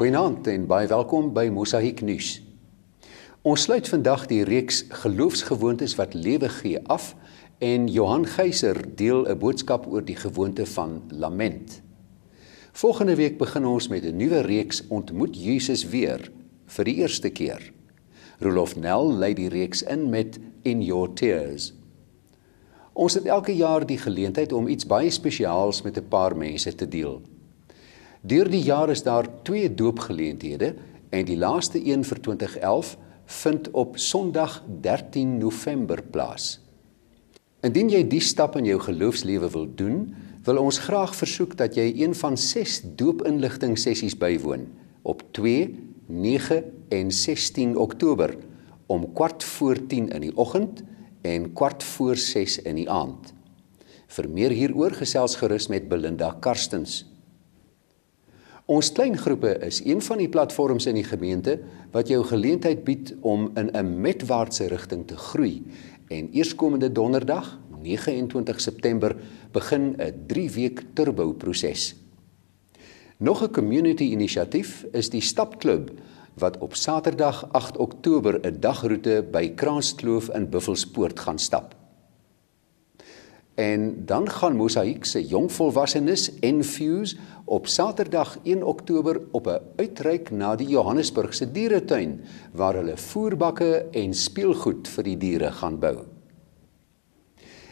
Goeienaand en baie welkom by Mosaïek Nuus. Ons sluit vandag die reeks geloofsgewoontes wat lewe gee af en Johan Geyser deel 'n boodskap oor die gewoonte van lament. Volgende week begin ons met 'n nuwe reeks Ontmoet Jesus weer vir die eerste keer. Rolof Nel lei die reeks in met In Your Tears. Ons het elke jaar die geleentheid om iets baie spesiaals met 'n paar mense te deel. Deur die jaar is daar 2 doopgeleenthede en die laaste een vir 2011 vind op Sondag 13 November plaas. Indien jy die stap in jou geloofslewe wil doen, wil ons graag versoek dat jy een van 6 doopinligtingssessies bywoon op 2, 9 en 16 Oktober om 10:15 in die oggend en 6:15 in die aand. Vir meer hieroor gesels gerus met Belinda Karstens. Ons kleingroepe is een van die platforms in die gemeente wat jou geleentheid bied om in 'n metwaartse rigting te groei. En eerskomende donderdag, 29 September, begin 'n 3-week turbo-proses. Nog 'n community-inisiatief is die Stapklub, wat op Saterdag 8 Oktober 'n dagroete by Kranskloof in Buffelspoort gaan stap. En dan gaan Mosaïek se jongvolwassenes Enfuse op Saterdag 1 Oktober op 'n uitreik na die Johannesburgse dieretuin, waar hulle voerbakke en speelgoed vir die diere gaan bou.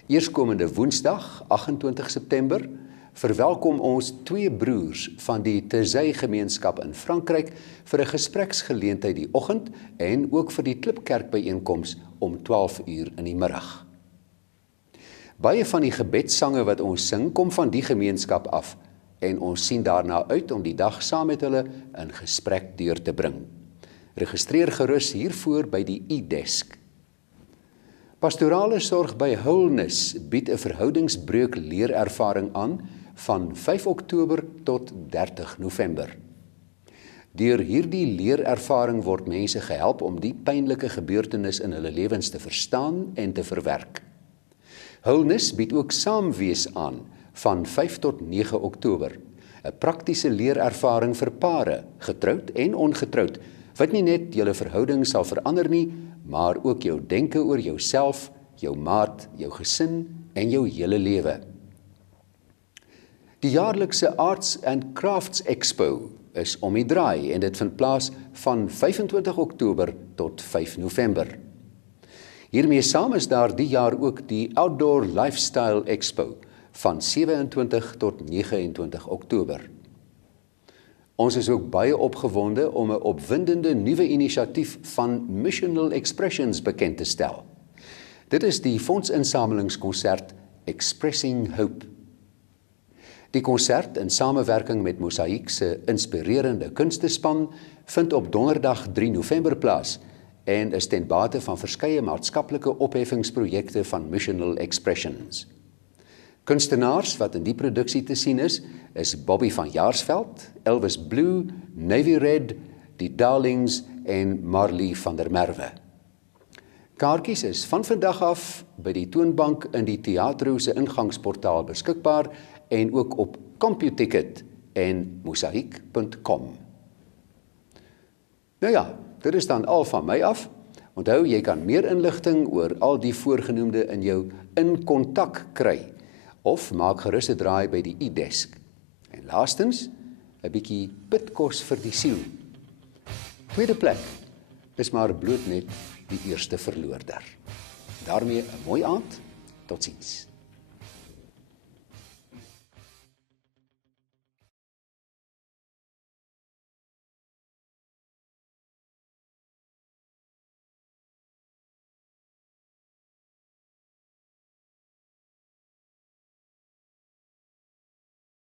Eerskomende Woensdag, 28 September, verwelkom ons 2 broers van die Tezay gemeenskap in Frankryk vir 'n gespreksgeleentheid die oggend en ook vir die Klipkerk byeenkoms om 12 uur in die middag. Baie van die gebedssange wat ons sing, kom van die gemeenskap af en ons sien daarna uit om die dag saam met hulle in gesprek deur te bring. Registreer gerus hiervoor by die e-desk. Pastorale sorg by Wholeness bied 'n verhoudingsbreuk leerervaring aan van 5 Oktober tot 30 November. Deur hierdie leerervaring word mense gehelp om die pynlike gebeurtenis in hulle lewens te verstaan en te verwerk. Wholeness bied ook saamwees aan van 5 tot 9 Oktober, 'n praktiese leerervaring vir pare, getroud en ongetroud, wat nie net julle verhouding sal verander nie, maar ook jou denke oor jouself, jou maat, jou gesin en jou hele lewe. Die jaarlikse Arts and Crafts Expo is om die draai en dit vind plaas van 25 Oktober tot 5 November. Hiermee saam is daar die jaar ook die Outdoor Lifestyle Expo van 27 tot 29 Oktober. Ons is ook baie opgewonde om 'n opwindende nuwe inisiatief van Missional Expressions bekend te stel. Dit is die fondsinsamelingskonsert Expressing Hope. Die konsert in samewerking met Mosaïek se inspirerende kunstespan vind op donderdag 3 November plaas en is ten bate van verskeie maatskaplike opheffingsprojekte van Missional Expressions. Kunstenaars wat in die produksie te sien is Bobby van Jaarsveld, Elvis Blue, Navy Red, die Darlings en Marley van der Merwe. Kaartjies is van vandag af by die toonbank in die Teatro se ingangsportaal beskikbaar en ook op CompuTicket en mosaïek.com. Nou ja, dit is dan al van my af. Onthou, jy kan meer inligting oor al die voorgenoemde in jou in-kontak kry, of maak gerus 'n draai by die e-desk. En laastens, 'n bietjie bidkos vir die siel. Tweede plek is maar bloot net die eerste verloorder. Daarmee 'n mooi aand, totsiens.